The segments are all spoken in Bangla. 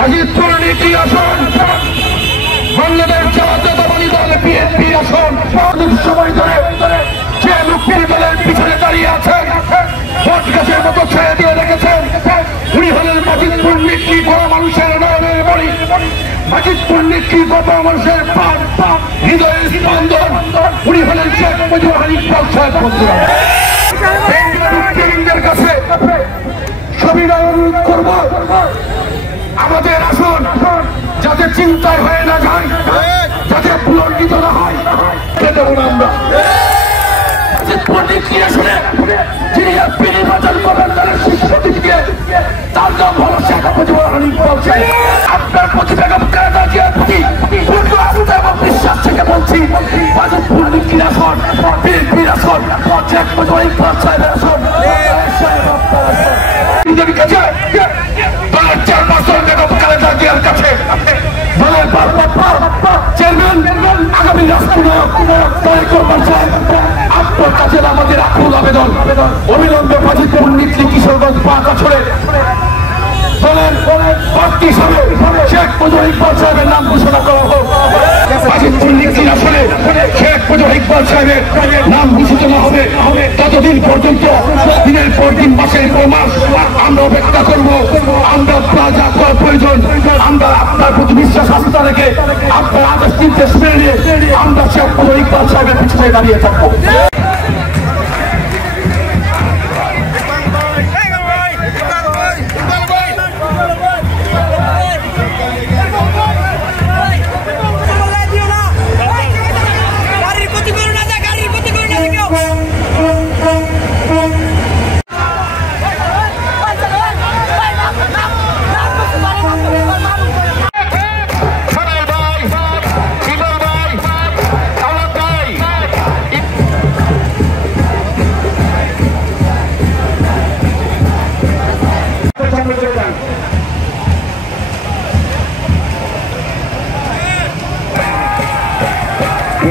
গাজীপুর নীতি আসন, বাংলাদেশ জাতীয়তাবাদী দল বিএনপির আসন। অনেক সময় ধরে যে মুক্তির দলের পিছনে দাঁড়িয়ে আছেন, বট গাছের মতো ছেড়ে দিয়ে রেখেছেন, উনি হলেন মাজিদপুর নীতি বড় মানুষের নয়নের মণি, মাজিদপুর নীতি বড় মানুষের প্রাণ, হৃদয়ের স্পন্দন। উনি হলেন শেখ মুজিবুর রহমান সাহেব। বন্ধুরা, মুক্তির কাছে সবিনয় অনুরোধ করব, আমাদের আসন যাতে চিন্তায় হয়ে না যায়, যাতে পুনর্জিত না হয়, আমরা যিনি এমপি নির্বাচন করবেন তাদের শিষ্যদিকে, তার নাম হল শেখ মুজিবুর রহমান। আপনার প্রতি বেগম খালেদা জিয়ার প্রতি পূর্ণ আস্থা এবং বিশ্বাস থেকে বলছি, মাজিদপুর নীতির আসন, বিএনপির আসন, শেখ মুজিবুর রহমান সাহেবের আসন, দলের চেয়ারপারসন বেগম খালেদা জিয়ার কাছে দলের চেয়ারম্যান আগামী রাষ্ট্রনায়ক তারেক রহমান সাহেব, আপনার কাছে আমাদের আকুল আবেদন, অবিলম্বে মাজিদপুর নীতি কিশোরগঞ্জ ৫ আসরে দলের প্রার্থী হিসাবে শেখ মুজিবুর রহমান সাহেবের নাম ঘোষণা করা হোক। মাজিদপুর নীতির আসনে শেখ মুজিবুর রহমান সাহেবের নাম ঘোষিত না হবে ততদিন পর্যন্ত দিনের পর দিন, মাসের পর মাস আমরা অপেক্ষা করব। আমরা যা করার প্রয়োজন, আমরা আপনার প্রতি বিশ্বাস আস্থা রেখে আপনার আদেশ নির্দেশ মেনে আমরা শেখ মুজিবুর রহমান সাহেবের পিছনে দাঁড়িয়ে থাকবো।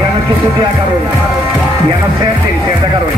Yang itu dia karun, yang saya sih saya karun.